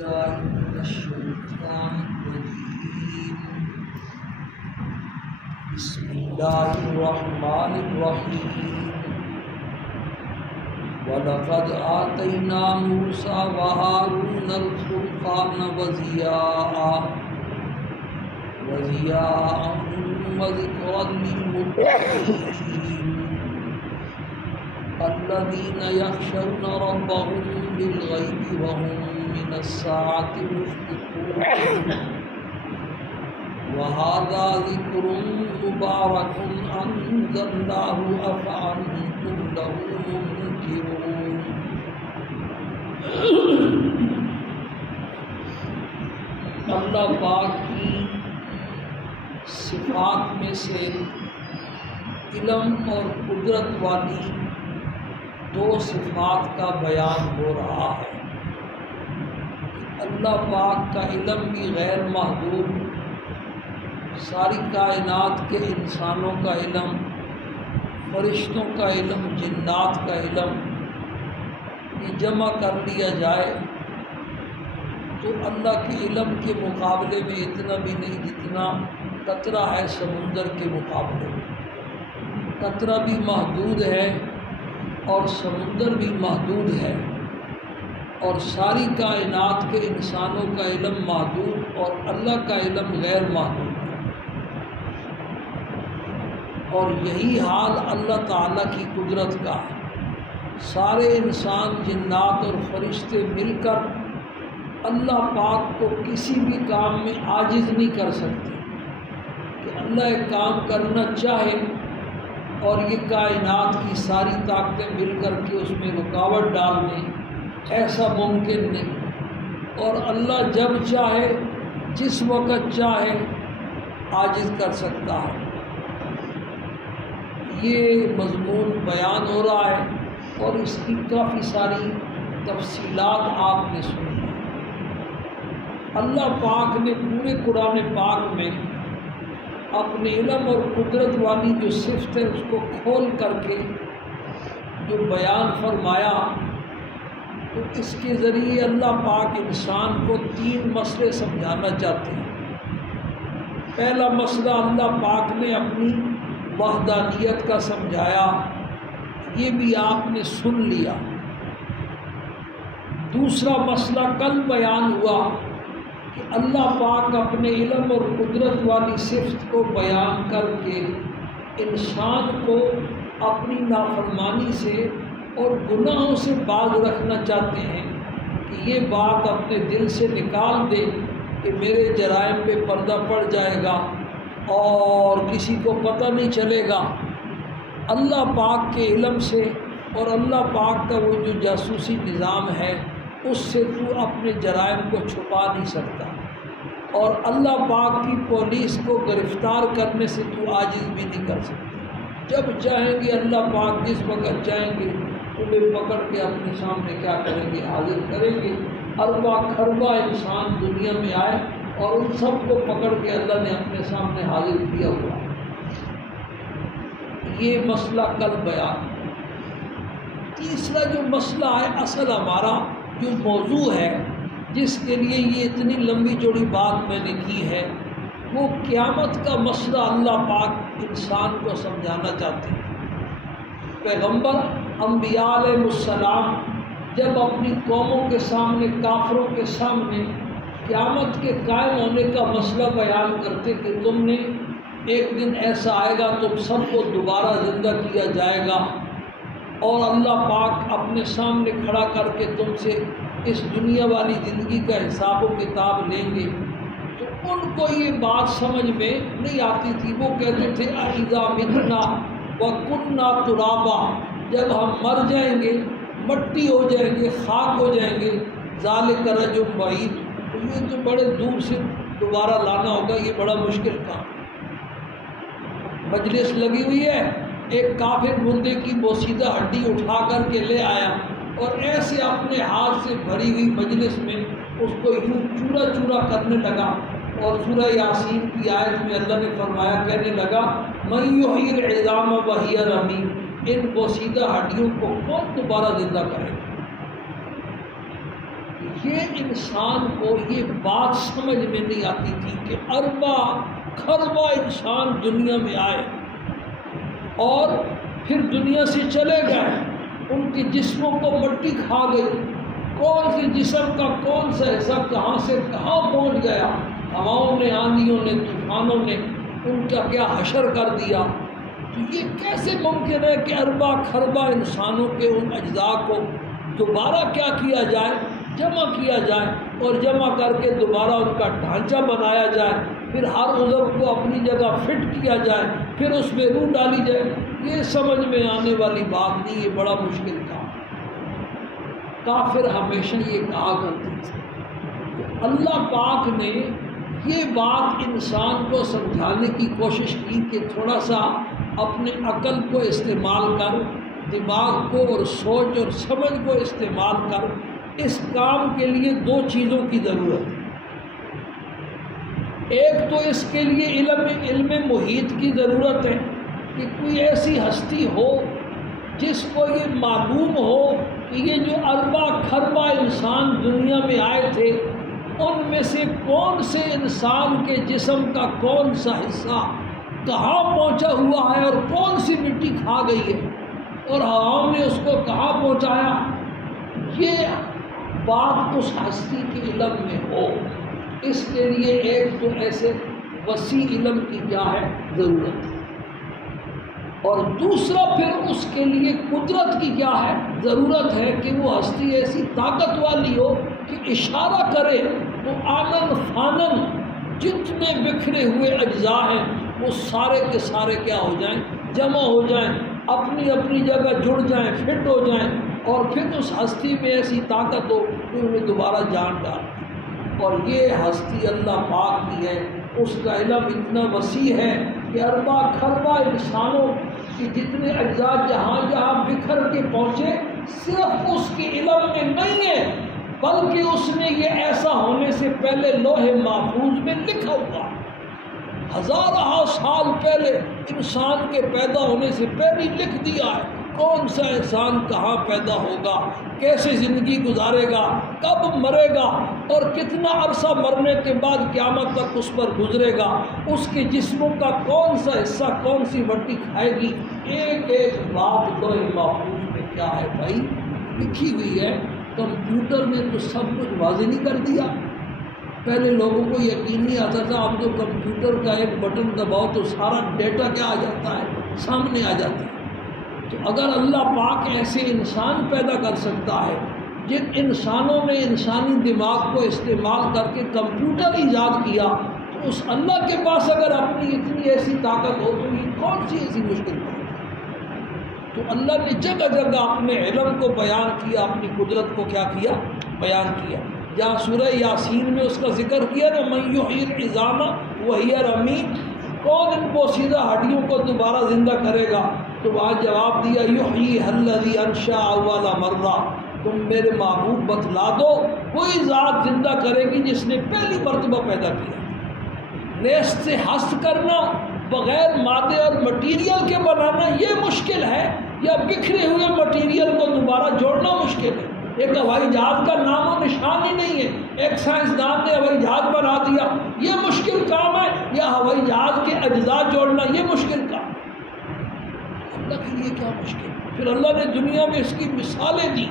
من الشيطان الرجيم. بسم الله الرحمن الرحيم. ولقد آتينا موسى وهارون الفرقان وضياء وذكرا للمتقين الذين يخشون ربهم بالغيب وهم من الساعة مشفقون. وهذا ذكر مبارك أنزلناه أفأنتم له منكرون. اللہ پاک کی صفات میں سے علم اور قدرت والی دو صفات کا بیان ہو رہا ہے. اللہ پاک کا علم بھی غیر محدود، ساری کائنات کے انسانوں کا علم، فرشتوں کا علم، جنات کا علم، یہ جمع کر لیا جائے تو اللہ کے علم کے مقابلے میں اتنا بھی نہیں جتنا قطرہ ہے سمندر کے مقابلے میں. قطرہ بھی محدود ہے اور سمندر بھی محدود ہے، اور ساری کائنات کے انسانوں کا علم محدود اور اللہ کا علم غیر محدود ہے. اور یہی حال اللہ تعالیٰ کی قدرت کا ہے. سارے انسان، جنات اور فرشتے مل کر اللہ پاک کو کسی بھی کام میں عاجز نہیں کر سکتے کہ اللہ ایک کام کرنا چاہے اور یہ کائنات کی ساری طاقتیں مل کر کے اس میں رکاوٹ ڈال دیں، ایسا ممکن نہیں. اور اللہ جب چاہے، جس وقت چاہے عاجز کر سکتا ہے. یہ مضمون بیان ہو رہا ہے اور اس کی کافی ساری تفصیلات آپ نے سنی. اللہ پاک نے پورے قرآن پاک میں اپنے علم اور قدرت والی جو صفت ہے اس کو کھول کر کے جو بیان فرمایا، تو اس کے ذریعے اللہ پاک انسان کو تین مسئلے سمجھانا چاہتے ہیں. پہلا مسئلہ اللہ پاک نے اپنی وحدانیت کا سمجھایا، یہ بھی آپ نے سن لیا. دوسرا مسئلہ کل بیان ہوا کہ اللہ پاک اپنے علم اور قدرت والی صفت کو بیان کر کے انسان کو اپنی نافرمانی سے اور گناہوں سے باز رکھنا چاہتے ہیں کہ یہ بات اپنے دل سے نکال دے کہ میرے جرائم پہ پردہ پڑ جائے گا اور کسی کو پتہ نہیں چلے گا. اللہ پاک کے علم سے اور اللہ پاک کا وہ جو جاسوسی نظام ہے اس سے تو اپنے جرائم کو چھپا نہیں سکتا، اور اللہ پاک کی پولیس کو گرفتار کرنے سے تو عاجز بھی نہیں کر سکتا. جب چاہیں گے اللہ پاک، جس وقت چاہیں گے تمہیں پکڑ کے اپنے سامنے کیا کریں گے؟ حاضر کریں گے. اربا کھربا انسان دنیا میں آئے اور ان سب کو پکڑ کے اللہ نے اپنے سامنے حاضر کیا ہوا. یہ مسئلہ کل بیان. تیسرا جو مسئلہ ہے، اصل ہمارا جو موضوع ہے جس کے لیے یہ اتنی لمبی چوڑی بات میں نے کی ہے، وہ قیامت کا مسئلہ اللہ پاک انسان کو سمجھانا چاہتے ہیں. پیغمبر انبیاء علیہ السلام جب اپنی قوموں کے سامنے، کافروں کے سامنے قیامت کے قائم ہونے کا مسئلہ بیان کرتے کہ تم نے ایک دن ایسا آئے گا تم سب کو دوبارہ زندہ کیا جائے گا اور اللہ پاک اپنے سامنے کھڑا کر کے تم سے اس دنیا والی زندگی کا حساب و کتاب لیں گے، تو ان کو یہ بات سمجھ میں نہیں آتی تھی. وہ کہتے تھے اذا متنا وکننا ترابا، جب ہم مر جائیں گے، مٹی ہو جائیں گے، خاک ہو جائیں گے، ذالک رجل بعید، تو یہ تو بڑے دور سے دوبارہ لانا ہوگا، یہ بڑا مشکل کام. مجلس لگی ہوئی ہے، ایک کافر مردے کی بوسیدہ ہڈی اٹھا کر کے لے آیا اور ایسے اپنے ہاتھ سے بھری ہوئی مجلس میں اس کو یوں چورا چورا کرنے لگا. اور سورہ یاسین کی آیت میں اللہ نے فرمایا، کہنے لگا من یحیی العظام وہی رمیم، ان بوسیدہ ہڈیوں کو کون دوبارہ زندہ کرے؟ یہ انسان کو یہ بات سمجھ میں نہیں آتی تھی کہ اربا خربا انسان دنیا میں آئے اور پھر دنیا سے چلے گئے، ان کے جسموں کو مٹی کھا گئی، کون سے جسم کا کون سا حصہ کہاں سے کہاں پہنچ گیا، ہواؤں نے، آندھیوں نے، طوفانوں نے ان کا کیا حشر کر دیا۔ تو یہ کیسے ممکن ہے کہ اربا خربا انسانوں کے ان اجزاء کو دوبارہ کیا کیا جائے، جمع کیا جائے، اور جمع کر کے دوبارہ ان کا ڈھانچہ بنایا جائے، پھر ہر عضو کو اپنی جگہ فٹ کیا جائے، پھر اس میں روح ڈالی جائے۔ یہ سمجھ میں آنے والی بات نہیں، یہ بڑا مشکل کام۔ کافر ہمیشہ یہ کہا کرتے تھے۔ اللہ پاک نے یہ بات انسان کو سمجھانے کی کوشش کی کہ تھوڑا سا اپنے عقل کو استعمال کر، دماغ کو اور سوچ اور سمجھ کو استعمال کر، اس کام کے لیے دو چیزوں کی ضرورت ہے۔ ایک تو اس کے لیے علم محیط کی ضرورت ہے کہ کوئی ایسی ہستی ہو جس کو یہ معلوم ہو کہ یہ جو اربا خربا انسان دنیا میں آئے تھے ان میں سے کون سے انسان کے جسم کا کون سا حصہ کہاں پہنچا ہوا ہے اور کون سی مٹی کھا گئی ہے اور ہواؤں نے اس کو کہاں پہنچایا۔ یہ بات اس ہستی کے علم میں ہو، اس کے لیے ایک تو ایسے وسیع علم کی کیا ہے ضرورت ہے، اور دوسرا پھر اس کے لیے قدرت کی کیا ہے ضرورت ہے کہ وہ ہستی ایسی طاقت والی ہو کہ اشارہ کرے تو آنن فانن جتنے بکھرے ہوئے اجزاء ہیں وہ سارے کے سارے کیا ہو جائیں، جمع ہو جائیں، اپنی اپنی جگہ جڑ جائیں، فٹ ہو جائیں، اور پھر اس ہستی میں ایسی طاقت ہو کہ انہیں دوبارہ جان ڈال۔ اور یہ ہستی اللہ پاک کی ہے، اس کا علم اتنا وسیع ہے کہ اربا خربا انسانوں کی جتنے اجزاء جہاں جہاں بکھر کے پہنچے صرف اس کے علم میں نہیں ہے، بلکہ اس نے یہ ایسا ہونے سے پہلے لوح محفوظ میں لکھا ہوا ہے، ہزارہ سال پہلے انسان کے پیدا ہونے سے پہلے لکھ دیا ہے کون سا انسان کہاں پیدا ہوگا، کیسے زندگی گزارے گا، کب مرے گا، اور کتنا عرصہ مرنے کے بعد قیامت تک اس پر گزرے گا، اس کے جسموں کا کون سا حصہ کون سی مٹی کھائے گی، ایک ایک بات لوح محفوظ میں کیا ہے بھائی لکھی ہوئی ہے۔ کمپیوٹر نے تو سب کچھ واضح نہیں کر دیا۔ پہلے لوگوں کو یقین نہیں آتا تھا، اب جو کمپیوٹر کا ایک بٹن دباؤ تو سارا ڈیٹا کیا آ جاتا ہے، سامنے آ جاتا ہے۔ تو اگر اللہ پاک ایسے انسان پیدا کر سکتا ہے، جن انسانوں نے انسانی دماغ کو استعمال کر کے کمپیوٹر ایجاد کیا، تو اس اللہ کے پاس اگر اپنی اتنی ایسی طاقت ہو تو یہ کون سی ایسی مشکل بات ہے۔ تو اللہ نے جگہ جگہ اپنے علم کو بیان کیا، اپنی قدرت کو کیا کیا، بیان کیا۔ جہاں سورہ یاسین میں اس کا ذکر کیا نا من یحیی العظام وہی رمیم، کون ان پوشیدہ ہڈیوں کو دوبارہ زندہ کرے گا، تو وہاں جواب دیا یحییھا الذی انشأ اول مرہ، تم میرے محبوب بتلا دو کوئی ذات زندہ کرے گی جس نے پہلی مرتبہ پیدا کیا۔ نیست سے ہست کرنا، بغیر مادے اور مٹیریل کے بنانا یہ مشکل ہے، یا بکھرے ہوئے مٹیریل کو دوبارہ جوڑنا مشکل ہے۔ ایک ہوائی جہاز کا نام و نشان ہی نہیں ہے، ایک سائنسدان نے ہوائی جہاز بنا دیا، یہ مشکل کام ہے، یا ہوائی جہاز کے اجزاء جوڑنا یہ مشکل کام ہے۔ اللہ کے لیے کیا مشکل؟ پھر اللہ نے دنیا میں اس کی مثالیں دی۔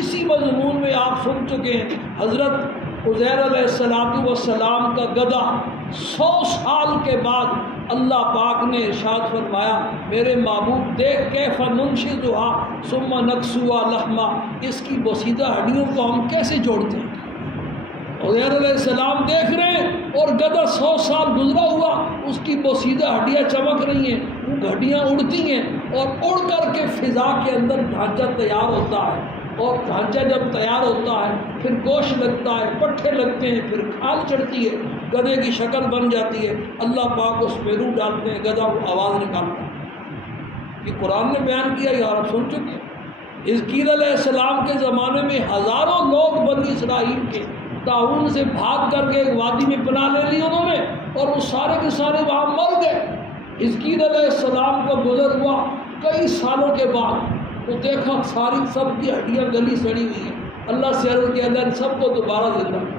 اسی مضمون میں آپ سن چکے ہیں حضرت عزیر علیہ السلام کا گدھا 100 سال کے بعد اللہ پاک نے ارشاد فرمایا میرے محبوب دیکھ کیف ننشزھا ثم نکسوھا لحما، اس کی بوسیدہ ہڈیوں کو ہم کیسے جوڑتے ہیں۔ عزیر علیہ السلام دیکھ رہے ہیں اور گدھا 100 سال گزرا ہوا، اس کی بوسیدہ ہڈیاں چمک رہی ہیں، وہ ہڈیاں اڑتی ہیں اور اڑ کر کے فضا کے اندر ڈھانچہ تیار ہوتا ہے، اور ڈھانچہ جب تیار ہوتا ہے پھر گوشت لگتا ہے، پٹھے لگتے ہیں، پھر کھال چڑھتی ہے، گدھے کی شکل بن جاتی ہے، اللہ پاک اس میں روح ڈالتے ہیں، گدھا وہ آواز نکالتا ہے۔ یہ قرآن نے بیان کیا، یہ آپ سن چکے ہیں۔ حزقیل علیہ السلام کے زمانے میں ہزاروں لوگ بنی اسرائیل کے طاعون سے بھاگ کر کے ایک وادی میں پناہ لے لی انہوں نے، اور وہ سارے کے سارے وہاں مر گئے۔ حزقیل علیہ السلام کا گزر ہوا کئی سالوں کے بعد، تو دیکھا ساری سب کی ہڈیاں گلی سڑی ہوئی ہیں، اللہ سے عرض کیا اللہ نے سب کو دوبارہ زندہ کیا۔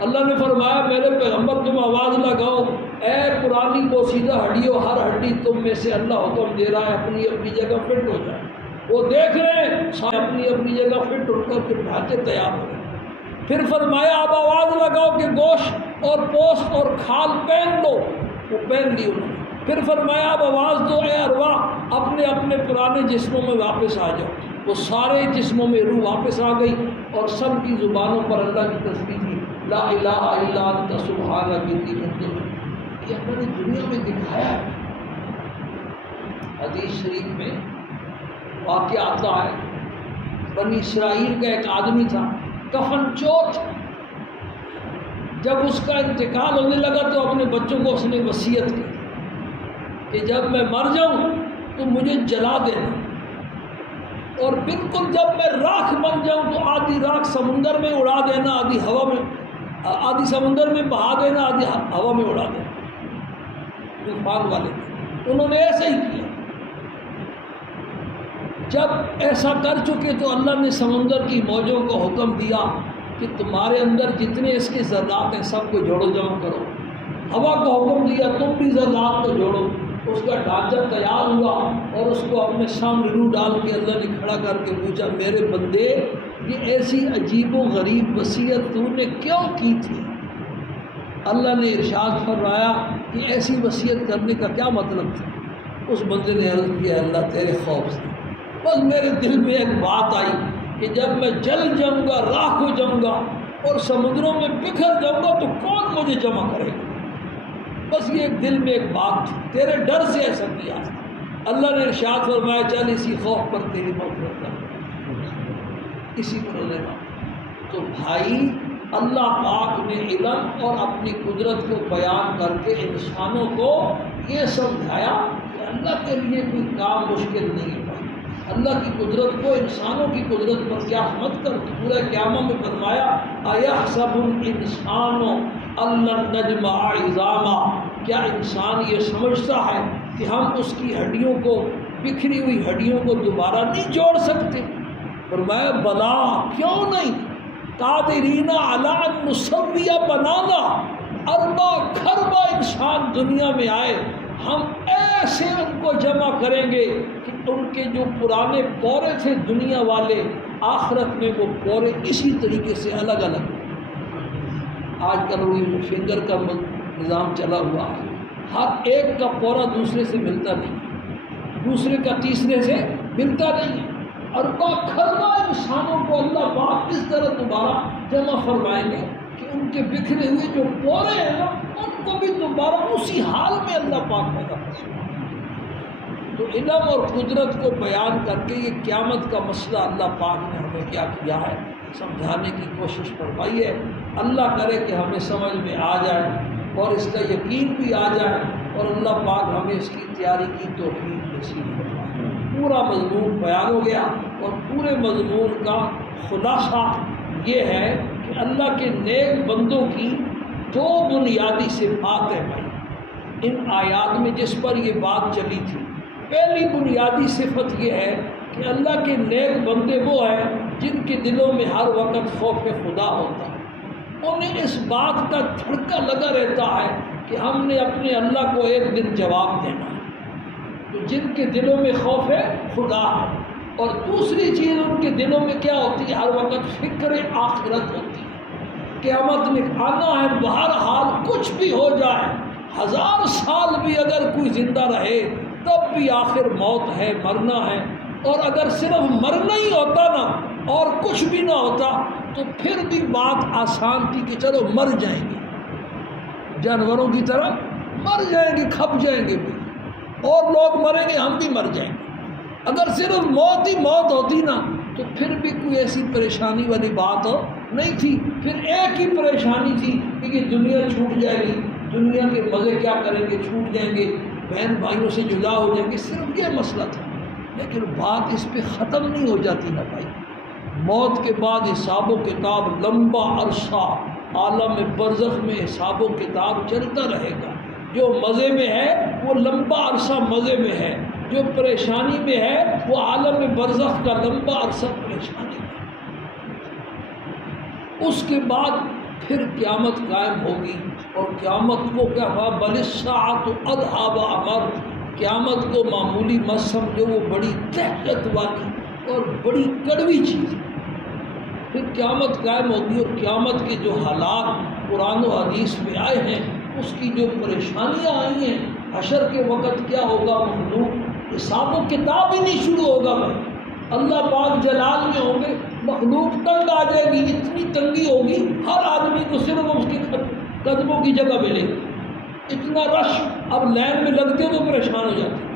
اللہ نے فرمایا میرے پیغمبر تم آواز لگاؤ، اے پرانی پوشیدہ ہڈیوں، ہر ہڈی تم میں سے اللہ حکم دے رہا ہے اپنی اپنی جگہ فٹ ہو جائے۔ وہ دیکھ رہے ہیں اپنی اپنی جگہ فٹ ہو کر کے ڈھانچے تیار ہو رہے ہیں۔ پھر فرمایا اب آواز لگاؤ کہ گوشت اور پوست اور کھال پہن لو، وہ پہن لی انہوں نے۔ پھر فرمایا اب آواز دو اے ارواح اپنے اپنے پرانے جسموں میں واپس آ جاؤ۔ وہ سارے جسموں میں روح واپس آ گئی اور سب کی زبانوں پر اللہ کی تسبیح تھی، لا الہ الا انت سبحانک انی کنت من الظالمین۔ یہ اللہ نے دنیا میں دکھایا ہے۔ حدیث شریف میں واقعہ آتا ہے، بنی اسرائیل کا ایک آدمی تھا، کفن چور تھا۔ جب اس کا انتقال ہونے لگا تو اپنے بچوں کو اس نے وصیت کی کہ جب میں مر جاؤں تو مجھے جلا دینا، اور بالکل جب میں راکھ بن جاؤں تو آدھی راکھ سمندر میں اڑا دینا، آدھی ہوا میں، آدھی سمندر میں بہا دینا، آدھی ہوا میں اڑا دینا۔ طوفان والے انہوں نے ایسا ہی کیا۔ جب ایسا کر چکے تو اللہ نے سمندر کی موجوں کو حکم دیا کہ تمہارے اندر جتنے اس کے ذرات ہیں سب کو جوڑو جمع کرو۔ ہوا کو حکم دیا تم بھی ذرات کو جوڑو۔ اس کا ڈھانچہ تیار ہوا اور اس کو اپنے سامنے روح ڈال کے اللہ نے کھڑا کر کے پوچھا میرے بندے یہ ایسی عجیب و غریب وصیت تو نے کیوں کی تھی؟ اللہ نے ارشاد فرمایا کہ ایسی وصیت کرنے کا کیا مطلب تھا؟ اس بندے نے عرض کیا اللہ تیرے خوف سے بس میرے دل میں ایک بات آئی کہ جب میں جل جاؤں گا، راکھ ہو جاؤں گا اور سمندروں میں بکھر جاؤں گا تو کون مجھے جمع کرے گا؟ بس یہ ایک دل میں ایک بات تھی، تیرے ڈر سے ایسا کیا۔ اللہ نے ارشاد فرمایا چل اسی خوف پر تیری مغفرت کر، اسی پر لینا۔ تو بھائی اللہ پاک نے علم اور اپنی قدرت کو بیان کر کے انسانوں کو یہ سمجھایا کہ اللہ کے لیے کوئی کام مشکل نہیں ہے۔ اللہ کی قدرت کو انسانوں کی قدرت پر کیا مت کر۔ سورہ قیامہ میں فرمایا ایحسب الانسان ان لن نجمع عظامہ، کیا انسان یہ سمجھتا ہے کہ ہم اس کی ہڈیوں کو، بکھری ہوئی ہڈیوں کو دوبارہ نہیں جوڑ سکتے؟ فرمایا بلا کیوں نہیں، قادرین علی ان نسوی بنانا، اربع خربہ انسان دنیا میں آئے ہم ایسے ان کو جمع کریں گے کہ ان کے جو پرانے پورے تھے دنیا والے، آخرت میں وہ پورے اسی طریقے سے الگ الگ۔ آج کل وہ فنگر کا نظام چلا ہوا ہے، ہر ایک کا پورا دوسرے سے ملتا نہیں، دوسرے کا تیسرے سے ملتا نہیں ہے۔ اربع خربہ انسانوں کو اللہ پاک اس طرح دوبارہ جمع فرمائیں گے کہ ان کے بکھرے ہوئے جو پورے ہیں نا ان کو بھی دوبارہ اسی حال میں اللہ پاک پیدا کرے۔ تو علم اور قدرت کو بیان کر کے یہ قیامت کا مسئلہ اللہ پاک نے ہمیں کیا کیا ہے، سمجھانے کی کوشش فرمائی ہے۔ اللہ کرے کہ ہمیں سمجھ میں آ جائے اور اس کا یقین بھی آ جائے، اور اللہ پاک ہمیں اس کی تیاری کی توفیق نصیب فرمائے۔ پورا مضمون بیان ہو گیا، اور پورے مضمون کا خلاصہ یہ ہے کہ اللہ کے نیک بندوں کی دو بنیادی صفات ہیں بھائی ان آیات میں جس پر یہ بات چلی تھی۔ پہلی بنیادی صفت یہ ہے کہ اللہ کے نیک بندے وہ ہیں جن کے دلوں میں ہر وقت خوف خدا ہوتا ہے، انہیں اس بات کا دھڑکا لگا رہتا ہے کہ ہم نے اپنے اللہ کو ایک دن جواب دینا ہے۔ تو جن کے دلوں میں خوف خدا ہے، اور دوسری چیز ان کے دلوں میں کیا ہوتی ہے، ہر وقت فکر آخرت ہوتی ہے، قیامت میں آنا ہے، بہرحال کچھ بھی ہو جائے، 1000 سال بھی اگر کوئی زندہ رہے تب بھی آخر موت ہے، مرنا ہے۔ اور اگر صرف مرنا ہی ہوتا نا اور کچھ بھی نہ ہوتا تو پھر بھی بات آسان تھی کہ چلو مر جائیں گے، جانوروں کی طرح مر جائیں گے، کھپ جائیں گے بھی، اور لوگ مریں گے ہم بھی مر جائیں گے۔ اگر صرف موت ہی موت ہوتی نا تو پھر بھی کوئی ایسی پریشانی والی بات نہیں تھی، پھر ایک ہی پریشانی تھی کہ یہ دنیا چھوٹ جائے گی، دنیا کے مزے کیا کریں گے، چھوٹ جائیں گے، بہن بھائیوں سے جدا ہو جائیں گے، صرف یہ مسئلہ تھا۔ لیکن بات اس پہ ختم نہیں ہو جاتی نا بھائی، موت کے بعد حساب و کتاب لمبا عرصہ عالم برزخ میں حساب و کتاب چلتا رہے گا۔ جو مزے میں ہے وہ لمبا عرصہ مزے میں ہے، جو پریشانی میں ہے وہ عالم برزخ کا لمبا عرصہ پریشانی میں۔ اس کے بعد پھر قیامت قائم ہوگی، اور قیامت کو کیا ہوا، بل الساعۃ ادھیٰ وامر، قیامت کو معمولی مت سمجھو، وہ بڑی دہشت والی اور بڑی کڑوی چیز ہے۔ پھر قیامت قائم ہوگی، اور قیامت کے جو حالات قرآن و حدیث میں آئے ہیں، اس کی جو پریشانیاں آئی ہیں، حشر کے وقت کیا ہوگا، مخلوق حساب و کتاب ہی نہیں شروع ہوگا بھائی، اللہ پاک جلال میں ہوں گے، مخلوق تنگ آ جائے گی، اتنی تنگی ہوگی ہر آدمی کو صرف اس کے قدموں کی جگہ ملے گی، اتنا رش، اب لائن میں لگتے تو پریشان ہو جاتے،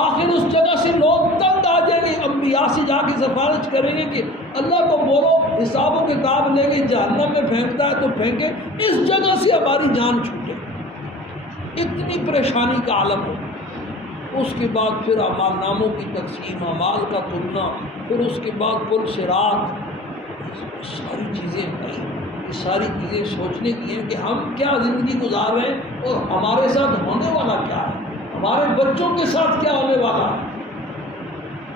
آخر اس جگہ سے لوگ تنگ آ جائیں گے، انبیاء سے جا کے سفارش کریں گے کہ اللہ کو بولو حساب و کتاب لے کے جہنم میں پھینکتا ہے تو پھینکے، اس جگہ سے ہماری جان چھوٹے، اتنی پریشانی کا عالم ہو۔ اس کے بعد پھر اعمال ناموں کی تقسیم، اعمال کا تلنا، پھر اس کے بعد پل صراط، ساری چیزیں بھائی، یہ ساری چیزیں سوچنے کی ہیں کہ ہم کیا زندگی گزار رہے ہیں اور ہمارے ساتھ ہونے والا کیا ہے، ہمارے بچوں کے ساتھ کیا ہونے والا ہے،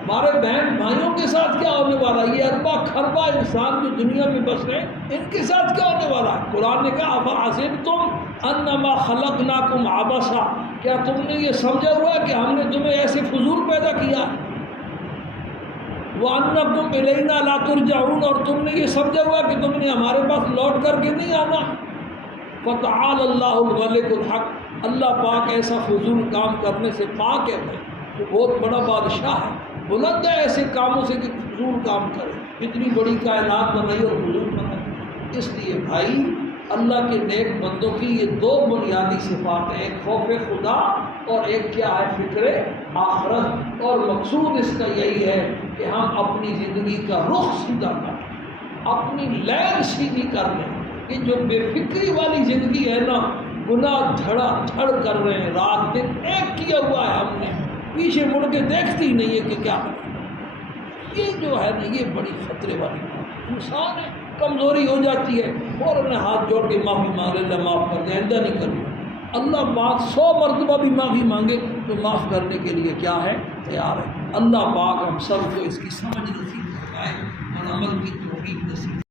ہمارے بہن بھائیوں کے ساتھ کیا ہونے والا ہے، یہ اربا کھربا انسان جو دنیا میں بس رہے ہیں، ان کے ساتھ کیا ہونے والا ہے۔ قرآن نے کہا افحسبتم انما خلقناکم عبثا، کیا تم نے یہ سمجھا ہوا ہے کہ ہم نے تمہیں ایسے فضول پیدا کیا ہے، وَأَنَّكُمْ إِلَيْنَا لَا تُرْجَعُونَ، اور تم نے یہ سمجھا ہوا کہ تم نے ہمارے پاس لوٹ کر کے نہیں آنا۔ فَتَعَالَى اللَّهُ الْمَلِكُ الْحَقُّ، اللہ پاک ایسا فضول کام کرنے سے پاک ہے، وہ بہت بڑا بادشاہ ہے، بلند ہے ایسے کاموں سے کہ فضول کام کرے، اتنی بڑی کائنات بنائی اور فضول بنائی۔ اس لیے بھائی اللہ کے نیک بندوں کی یہ دو بنیادی صفات ہیں، ایک خوف خدا اور ایک کیا ہے، فکر آخرت، اور مقصود اس کا یہی ہے کہ ہم اپنی زندگی کا رخ سیدھا کریں، اپنی لین سیدھی کر لیں۔ کہ جو بے فکری والی زندگی ہے نا، گناہ دھڑا دھڑ کر رہے ہیں، رات دن ایک کیا ہوا ہے ہم نے، پیچھے مڑ کے دیکھتی نہیں ہے کہ کیا ہے، یہ جو ہے نا یہ بڑی خطرے والی بات، انسان ہے، کمزوری ہو جاتی ہے، اور انہیں ہاتھ جوڑ کے معافی مانگ لے، اللہ معاف کر دے، آئندہ نہیں کروں۔ اللہ پاک 100 مرتبہ بھی معافی مانگے تو معاف کرنے کے لیے کیا ہے، تیار ہے۔ اللہ پاک ہم سب کو اس کی سمجھ نصیب فرمائے اور عمل کی توفیق نصیب